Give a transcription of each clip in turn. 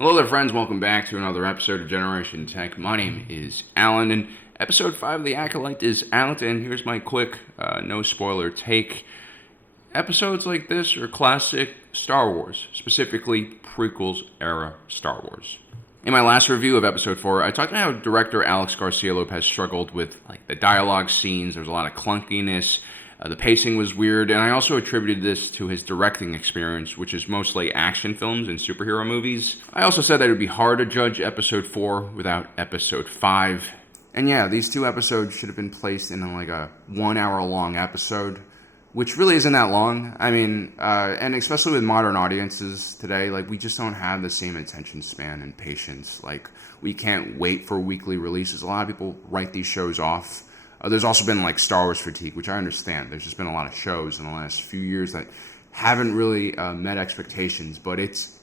Hello there, friends. Welcome back to another episode of Generation Tech. My name is Alan, and episode 5 of The Acolyte is out, and here's my quick, no spoiler take. Episodes like this are classic Star Wars, specifically prequels era Star Wars. In my last review of episode 4, I talked about how director Alex Garcia Lopez struggled with the dialogue scenes. There was a lot of clunkiness. The pacing was weird, and I also attributed this to his directing experience, which is mostly action films and superhero movies. I also said that it would be hard to judge episode 4 without episode 5. And yeah, these two episodes should have been placed in a 1 hour long episode, which really isn't that long. I mean, and especially with modern audiences today, we just don't have the same attention span and patience. We can't wait for weekly releases. A lot of people write these shows off. There's also been Star Wars fatigue, which I understand. There's just been a lot of shows in the last few years that haven't really met expectations. But it's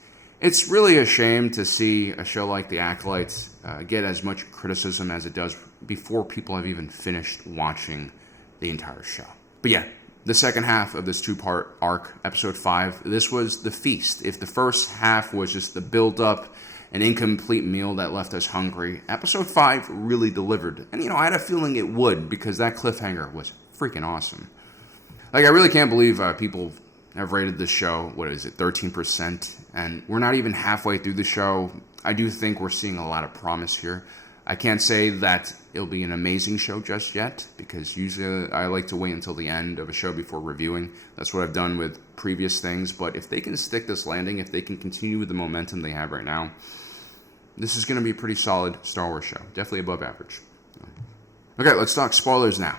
really a shame to see a show like The Acolyte get as much criticism as it does before people have even finished watching the entire show. But yeah, the second half of this two-part arc, episode 5, this was the feast. If the first half was just the build-up, an incomplete meal that left us hungry, episode 5 really delivered. And, I had a feeling it would, because that cliffhanger was freaking awesome. I really can't believe people have rated this show, 13%? And we're not even halfway through the show. I do think we're seeing a lot of promise here. I can't say that it'll be an amazing show just yet, because usually I like to wait until the end of a show before reviewing. That's what I've done with previous things. But if they can stick this landing, if they can continue with the momentum they have right now, this is going to be a pretty solid Star Wars show. Definitely above average. Okay, let's talk spoilers now.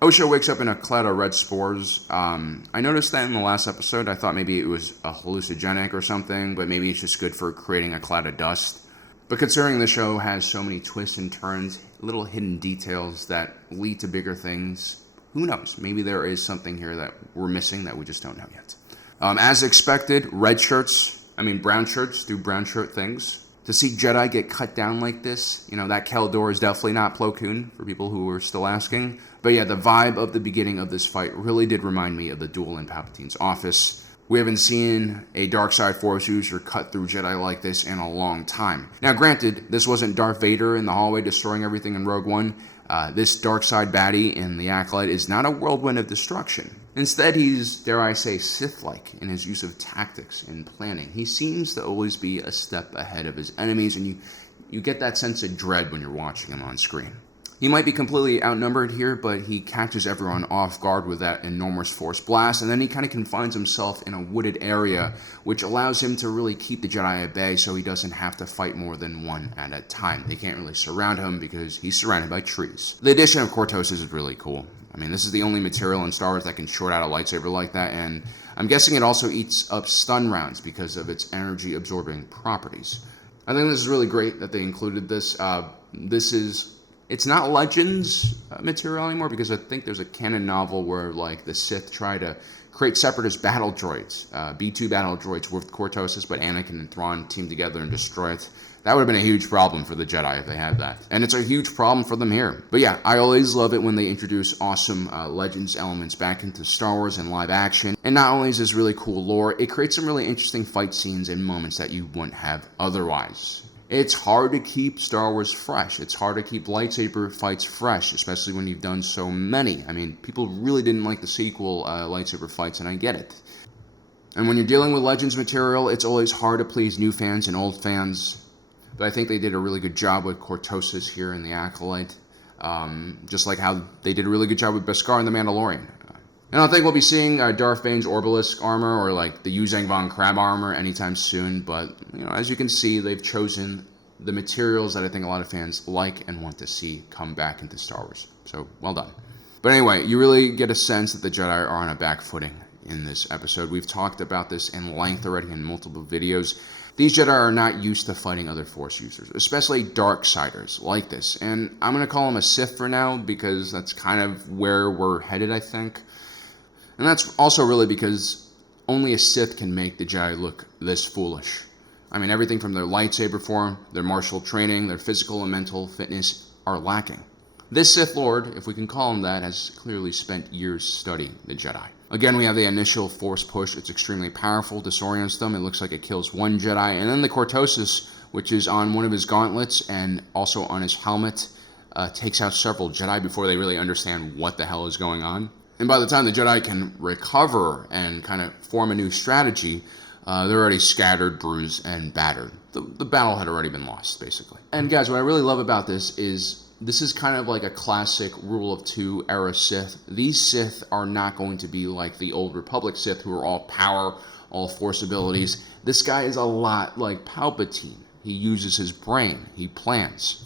Osha wakes up in a cloud of red spores. I noticed that in the last episode. I thought maybe it was a hallucinogenic or something, but maybe it's just good for creating a cloud of dust. But considering the show has so many twists and turns, little hidden details that lead to bigger things, who knows? Maybe there is something here that we're missing that we just don't know yet. As expected, brown shirts do brown shirt things. To see Jedi get cut down like this, that Kel Dor is definitely not Plo Koon, for people who are still asking. But yeah, the vibe of the beginning of this fight really did remind me of the duel in Palpatine's office. We haven't seen a dark side Force user cut through Jedi like this in a long time. Now granted, this wasn't Darth Vader in the hallway destroying everything in Rogue One. This dark side baddie in The Acolyte is not a whirlwind of destruction. Instead, he's, dare I say, Sith-like in his use of tactics and planning. He seems to always be a step ahead of his enemies, and you get that sense of dread when you're watching him on screen. He might be completely outnumbered here, but he catches everyone off guard with that enormous force blast, and then he kind of confines himself in a wooded area, which allows him to really keep the Jedi at bay so he doesn't have to fight more than one at a time. They can't really surround him because he's surrounded by trees. The addition of Cortosis is really cool. This is the only material in Star Wars that can short out a lightsaber like that, and I'm guessing it also eats up stun rounds because of its energy-absorbing properties. I think this is really great that they included this. It's not Legends material anymore, because I think there's a canon novel where the Sith try to create separatist battle droids, B2 battle droids with Cortosis, but Anakin and Thrawn team together and destroy it. That would have been a huge problem for the Jedi if they had that. And it's a huge problem for them here. But yeah, I always love it when they introduce awesome Legends elements back into Star Wars and live action. And not only is this really cool lore, it creates some really interesting fight scenes and moments that you wouldn't have otherwise. It's hard to keep Star Wars fresh. It's hard to keep lightsaber fights fresh, especially when you've done so many. People really didn't like the sequel lightsaber fights, and I get it. And when you're dealing with Legends material, it's always hard to please new fans and old fans. But I think they did a really good job with Cortosis here in The Acolyte. Just like how they did a really good job with Beskar in The Mandalorian. I don't think we'll be seeing Darth Bane's Orbalisk armor or the Yuzang Von Crab armor anytime soon, but as you can see, they've chosen the materials that I think a lot of fans like and want to see come back into Star Wars. So, well done. But anyway, you really get a sense that the Jedi are on a back footing in this episode. We've talked about this in length already in multiple videos. These Jedi are not used to fighting other Force users, especially Darksiders like this. And I'm going to call them a Sith for now, because that's kind of where we're headed, I think. And that's also really because only a Sith can make the Jedi look this foolish. Everything from their lightsaber form, their martial training, their physical and mental fitness are lacking. This Sith Lord, if we can call him that, has clearly spent years studying the Jedi. Again, we have the initial Force push. It's extremely powerful, disorients them. It looks like it kills one Jedi. And then the cortosis, which is on one of his gauntlets and also on his helmet, takes out several Jedi before they really understand what the hell is going on. And by the time the Jedi can recover and kind of form a new strategy, they're already scattered, bruised, and battered. The battle had already been lost, basically. And guys, what I really love about this is kind of like a classic Rule of Two era Sith. These Sith are not going to be like the old Republic Sith who are all power, all Force abilities. This guy is a lot like Palpatine. He uses his brain. He plans.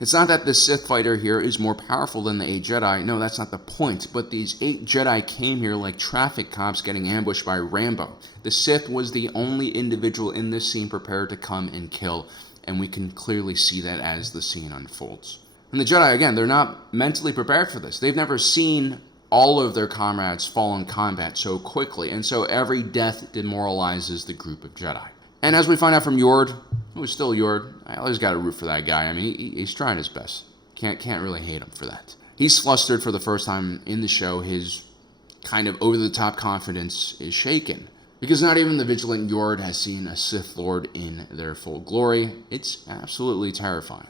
It's not that the Sith fighter here is more powerful than the 8 Jedi. No, that's not the point. But these 8 Jedi came here like traffic cops getting ambushed by Rambo. The Sith was the only individual in this scene prepared to come and kill. And we can clearly see that as the scene unfolds. And the Jedi, again, they're not mentally prepared for this. They've never seen all of their comrades fall in combat so quickly. And so every death demoralizes the group of Jedi. And as we find out from Yord, who is still Yord, I always got to root for that guy. I mean, he's trying his best. Can't really hate him for that. He's flustered for the first time in the show. His kind of over-the-top confidence is shaken. Because not even the vigilant Yord has seen a Sith Lord in their full glory. It's absolutely terrifying.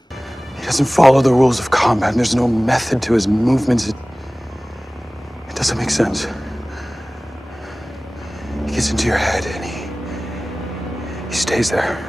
He doesn't follow the rules of combat, and there's no method to his movements. It doesn't make sense. He gets into your head, and he stays there.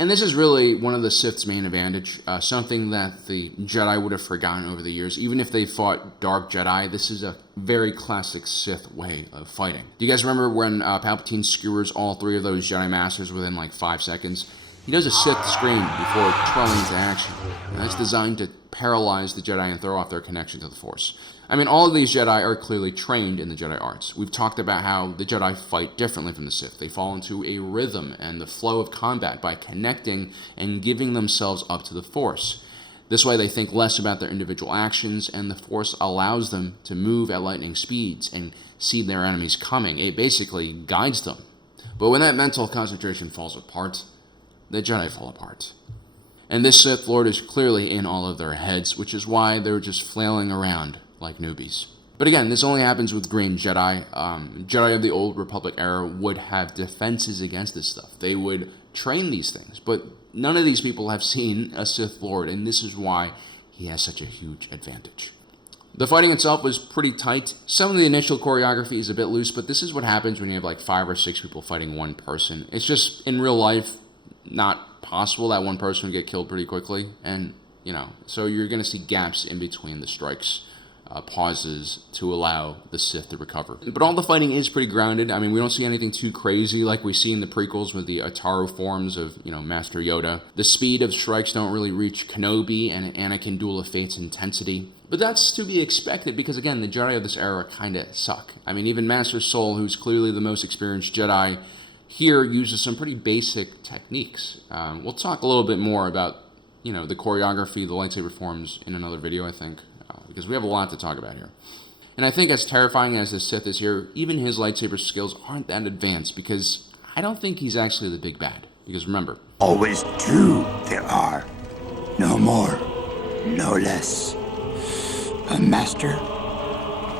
And this is really one of the Sith's main advantage, something that the Jedi would have forgotten over the years. Even if they fought Dark Jedi, this is a very classic Sith way of fighting. Do you guys remember when Palpatine skewers all 3 of those Jedi Masters within like 5 seconds? He does a Sith scream before twirling into action. And that's designed to paralyze the Jedi and throw off their connection to the Force. I mean, all of these Jedi are clearly trained in the Jedi arts. We've talked about how the Jedi fight differently from the Sith. They fall into a rhythm and the flow of combat by connecting and giving themselves up to the Force. This way they think less about their individual actions, and the Force allows them to move at lightning speeds and see their enemies coming. It basically guides them. But when that mental concentration falls apart, the Jedi fall apart. And this Sith Lord is clearly in all of their heads, which is why they're just flailing around like newbies. But again, this only happens with Green Jedi. Jedi of the old Republic era would have defenses against this stuff. They would train these things, but none of these people have seen a Sith Lord, and this is why he has such a huge advantage. The fighting itself was pretty tight. Some of the initial choreography is a bit loose, but this is what happens when you have like 5 or 6 people fighting one person. It's just, in real life, not possible that one person would get killed pretty quickly, and so you're going to see gaps in between the strikes, pauses to allow the Sith to recover. But all the fighting is pretty grounded. I mean, we don't see anything too crazy like we see in the prequels with the Ataru forms of, Master Yoda. The speed of strikes don't really reach Kenobi and Anakin Duel of Fate's intensity. But that's to be expected because, again, the Jedi of this era kind of suck. I mean, even Master Soul, who's clearly the most experienced Jedi, here uses some pretty basic techniques. We'll talk a little bit more about, the choreography, the lightsaber forms in another video, I think, because we have a lot to talk about here. And I think as terrifying as the Sith is here, even his lightsaber skills aren't that advanced because I don't think he's actually the big bad. Because remember, always 2 there are. No more, no less. A master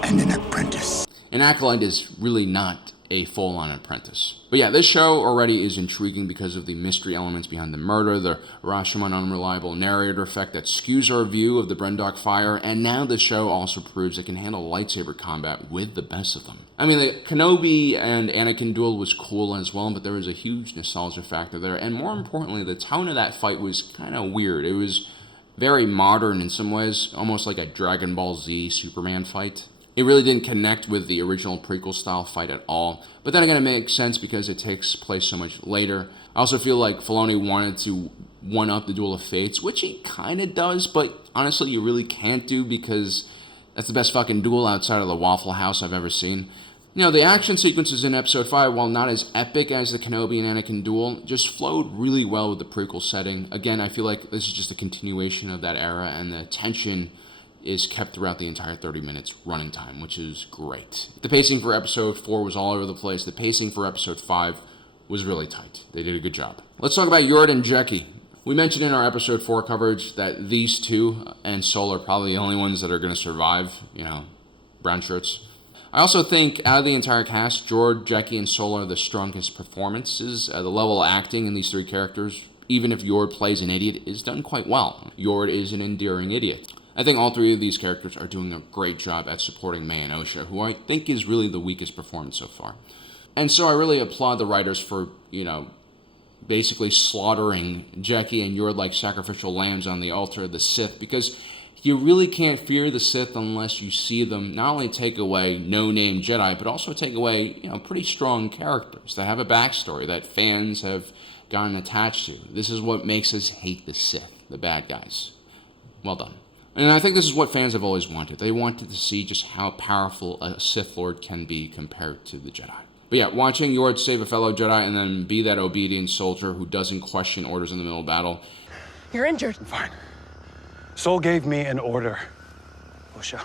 and an apprentice. An Acolyte is really not a full-on apprentice. But yeah, this show already is intriguing because of the mystery elements behind the murder, the Rashomon unreliable narrator effect that skews our view of the Brendok fire, and now the show also proves it can handle lightsaber combat with the best of them. I mean, the Kenobi and Anakin duel was cool as well, but there was a huge nostalgia factor there, and more importantly, the tone of that fight was kind of weird. It was very modern in some ways, almost like a Dragon Ball Z Superman fight. It really didn't connect with the original prequel-style fight at all. But then again, it makes sense because it takes place so much later. I also feel like Filoni wanted to one-up the Duel of Fates, which he kind of does, but honestly, you really can't do because that's the best fucking duel outside of the Waffle House I've ever seen. The action sequences in Episode 5, while not as epic as the Kenobi and Anakin duel, just flowed really well with the prequel setting. Again, I feel like this is just a continuation of that era, and the tension is kept throughout the entire 30 minutes running time, which is great. The pacing for Episode 4 was all over the place. The pacing for Episode 5 was really tight. They did a good job. Let's talk about Yord and Jeki. We mentioned in our episode 4 coverage that these two and Sol are probably the only ones that are going to survive, brown shirts. I also think out of the entire cast, Jord, Jecki, and Sol are the strongest performances. The level of acting in these three characters, even if Jord plays an idiot, is done quite well. Jord is an endearing idiot. I think all three of these characters are doing a great job at supporting May and Osha, who I think is really the weakest performance so far. And so I really applaud the writers for, basically slaughtering Jecki and Jord like sacrificial lambs on the altar of the Sith, because you really can't fear the Sith unless you see them not only take away no-name Jedi, but also take away, pretty strong characters that have a backstory that fans have gotten attached to. This is what makes us hate the Sith, the bad guys. Well done. And I think this is what fans have always wanted. They wanted to see just how powerful a Sith Lord can be compared to the Jedi. But yeah, watching Jord save a fellow Jedi and then be that obedient soldier who doesn't question orders in the middle of battle. You're injured. I'm fine. Sol gave me an order. Osha,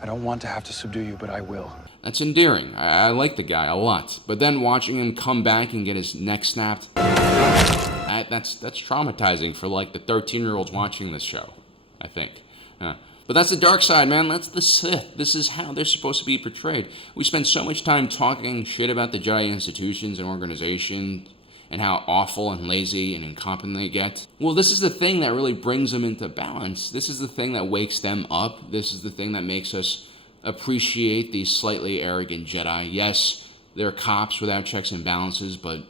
I don't want to have to subdue you, but I will. That's endearing. I like the guy a lot. But then watching him come back and get his neck snapped, that's traumatizing for like the 13-year-olds watching this show, I think. But that's the dark side, man. That's the Sith. This is how they're supposed to be portrayed. We spend so much time talking shit about the Jedi institutions and organization and how awful and lazy and incompetent they get. Well, this is the thing that really brings them into balance. This is the thing that wakes them up. This is the thing that makes us appreciate these slightly arrogant Jedi. Yes, they're cops without checks and balances, but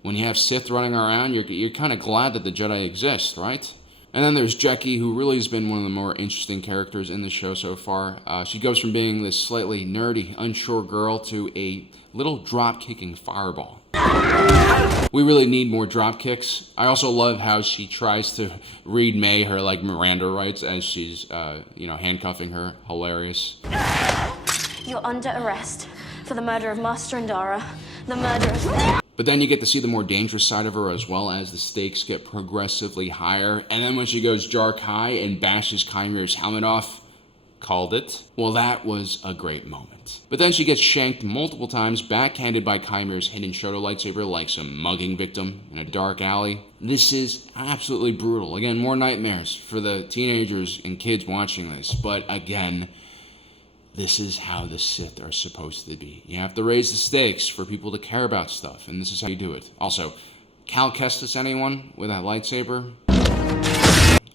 when you have Sith running around, you're kind of glad that the Jedi exist, right? And then there's Jecki, who really has been one of the more interesting characters in the show so far. She goes from being this slightly nerdy, unsure girl to a little drop-kicking fireball. We really need more drop kicks. I also love how she tries to read May her like Miranda rights as she's handcuffing her. Hilarious. You're under arrest for the murder of Master Indara, the murder of... But then you get to see the more dangerous side of her as well as the stakes get progressively higher. And then when she goes Jark High and bashes Chimere's helmet off, called it. Well, that was a great moment. But then she gets shanked multiple times, backhanded by Chimere's hidden Shoto lightsaber like some mugging victim in a dark alley. This is absolutely brutal. Again, more nightmares for the teenagers and kids watching this. But again, this is how the Sith are supposed to be. You have to raise the stakes for people to care about stuff, and this is how you do it. Also, Cal Kestis anyone with that lightsaber?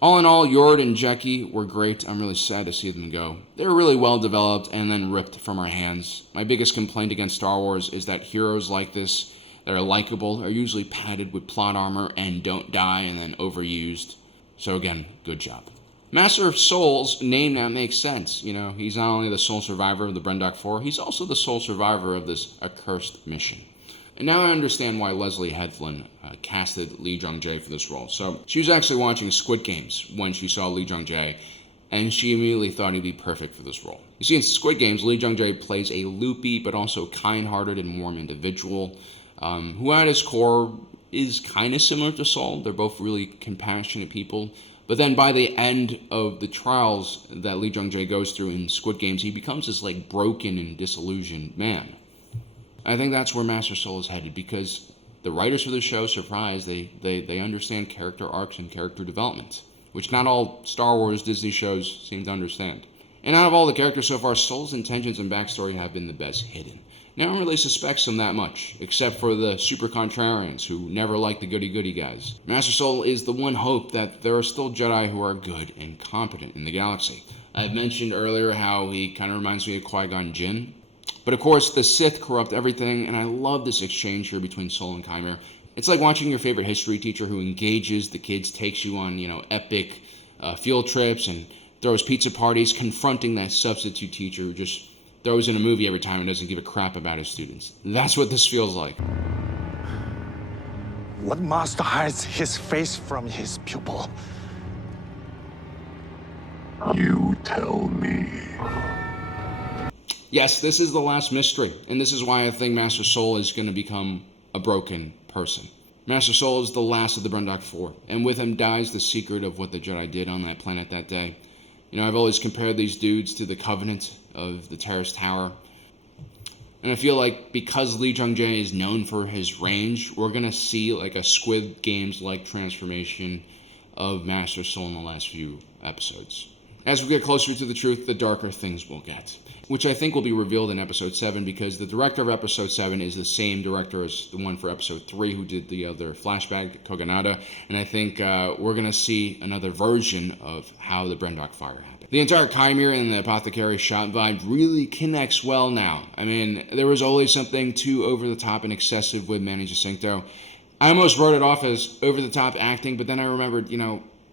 All in all, Jord and Jecki were great. I'm really sad to see them go. They were really well developed and then ripped from our hands. My biggest complaint against Star Wars is that heroes like this that are likable are usually padded with plot armor and don't die and then overused. So again, good job. Master of Sol's name now makes sense. He's not only the sole survivor of the Brendok 4, he's also the sole survivor of this accursed mission. And now I understand why Leslie Headland casted Lee Jung-jae for this role. So she was actually watching Squid Games when she saw Lee Jung-jae, and she immediately thought he'd be perfect for this role. You see, in Squid Games, Lee Jung-jae plays a loopy but also kind-hearted and warm individual who at his core is kind of similar to Sol. They're both really compassionate people. But then by the end of the trials that Lee Jung-jae goes through in Squid Games, he becomes this broken and disillusioned man. I think that's where Master Sol is headed, because the writers for the show, surprise, they understand character arcs and character development, which not all Star Wars Disney shows seem to understand. And out of all the characters so far, Sol's intentions and backstory have been the best hidden. No one really suspects him that much, except for the super contrarians who never like the goody-goody guys. Master Sol is the one hope that there are still Jedi who are good and competent in the galaxy. I've mentioned earlier how he kind of reminds me of Qui-Gon Jinn. But of course, the Sith corrupt everything, and I love this exchange here between Sol and Chimere. It's like watching your favorite history teacher who engages the kids, takes you on, epic field trips, and throws pizza parties, confronting that substitute teacher who just throws in a movie every time and doesn't give a crap about his students. That's what this feels like. What master hides his face from his pupil? You tell me. Yes, this is the last mystery, and this is why I think Master Sol is going to become a broken person. Master Sol is the last of the Brendok 4, and with him dies the secret of what the Jedi did on that planet that day. I've always compared these dudes to the Covenant of the Terrace Tower. And I feel like because Lee Jung-jae is known for his range, we're going to see like a Squid Games-like transformation of Master Soul in the last few episodes. As we get closer to the truth, the darker things will get, which I think will be revealed in episode 7, because the director of episode 7 is the same director as the one for episode 3 who did the other flashback, Koganada, and I think we're going to see another version of how the Brendok fire happened. The entire Chimera and the Apothecary shot vibe really connects well now. I mean, there was always something too over the top and excessive with Manny Jacinto. I almost wrote it off as over the top acting, but then I remembered,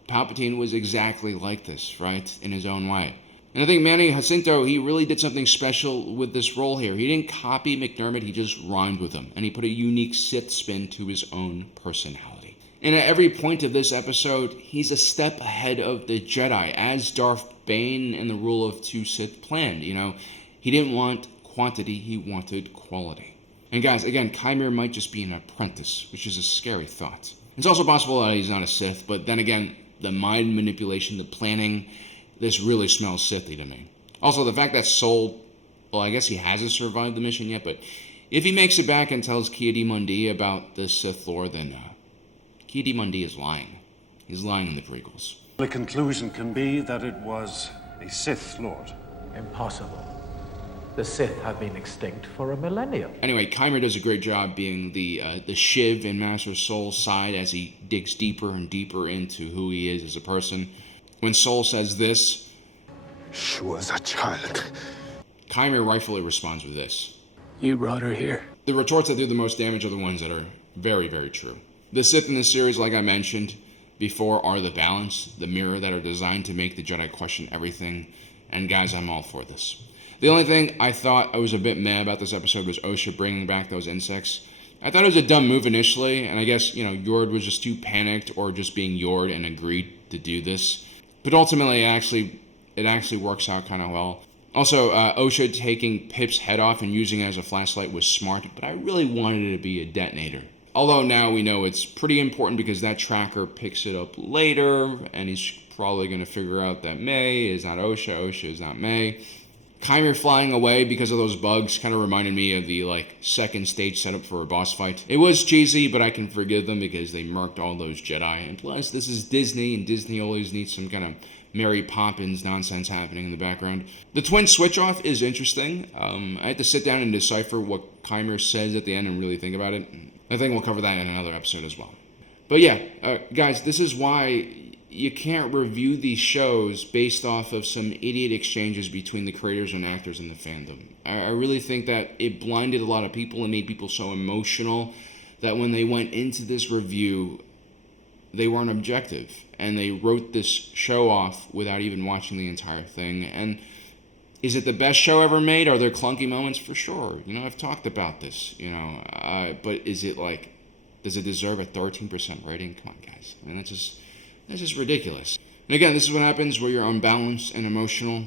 Palpatine was exactly like this, right, in his own way. And I think Manny Jacinto, he really did something special with this role here. He didn't copy McDermott, he just rhymed with him, and he put a unique Sith spin to his own personality. And at every point of this episode, he's a step ahead of the Jedi, as Darth Bane and the Rule of Two Sith planned. He didn't want quantity, he wanted quality. And guys, again, Chimera might just be an apprentice, which is a scary thought. It's also possible that he's not a Sith, but then again, the mind manipulation, the planning, this really smells Sithy to me. Also, the fact that Soul, well, I guess he hasn't survived the mission yet, but if he makes it back and tells Ki-Adi-Mundi about the Sith lore, then Ki-Adi-Mundi is lying. He's lying in the prequels. The conclusion can be that it was a Sith Lord. Impossible. The Sith have been extinct for a millennium. Anyway, Chimera does a great job being the Shiv in Master Soul's side as he digs deeper and deeper into who he is as a person. When Soul says this, She was a child. Chimera rightfully responds with this. You brought her here. The retorts that do the most damage are the ones that are very, very true. The Sith in this series, like I mentioned before, are the balance, the mirror that are designed to make the Jedi question everything. And guys, I'm all for this. The only thing I thought I was a bit mad about this episode was Osha bringing back those insects. I thought it was a dumb move initially, and I guess, Yord was just too panicked or just being Yord and agreed to do this. But ultimately, it actually works out kind of well. Also, Osha taking Pip's head off and using it as a flashlight was smart, but I really wanted it to be a detonator. Although now we know it's pretty important because that tracker picks it up later, and he's probably going to figure out that May is not Osha, Osha is not May. Chimera flying away because of those bugs kind of reminded me of the second stage setup for a boss fight. It was cheesy, but I can forgive them because they murked all those Jedi. And plus, this is Disney, and Disney always needs some kind of Mary Poppins nonsense happening in the background. The twin switch off is interesting. I had to sit down and decipher what Chimera says at the end and really think about it. I think we'll cover that in another episode as well. But yeah, guys, this is why you can't review these shows based off of some idiot exchanges between the creators and actors in the fandom. I really think that it blinded a lot of people and made people so emotional that when they went into this review, they weren't objective. And they wrote this show off without even watching the entire thing. And is it the best show ever made? Are there clunky moments? For sure. I've talked about this, but is it does it deserve a 13% rating? Come on, guys. I mean, that's just ridiculous. And again, this is what happens where you're unbalanced and emotional.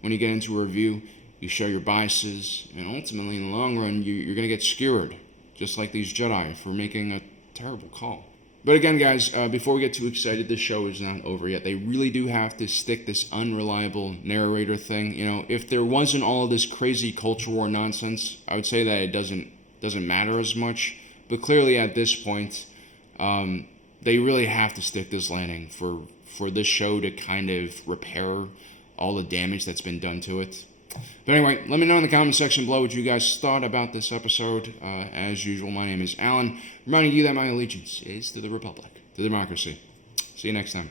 When you get into a review, you show your biases, and ultimately, in the long run, you're going to get skewered, just like these Jedi, for making a terrible call. But again, guys, before we get too excited, this show is not over yet. They really do have to stick this unreliable narrator thing. If there wasn't all of this crazy culture war nonsense, I would say that it doesn't matter as much. But clearly, at this point, they really have to stick this landing for this show to kind of repair all the damage that's been done to it. But anyway, let me know in the comment section below what you guys thought about this episode. As usual, my name is Alan, reminding you that my allegiance is to the Republic, to democracy. See you next time.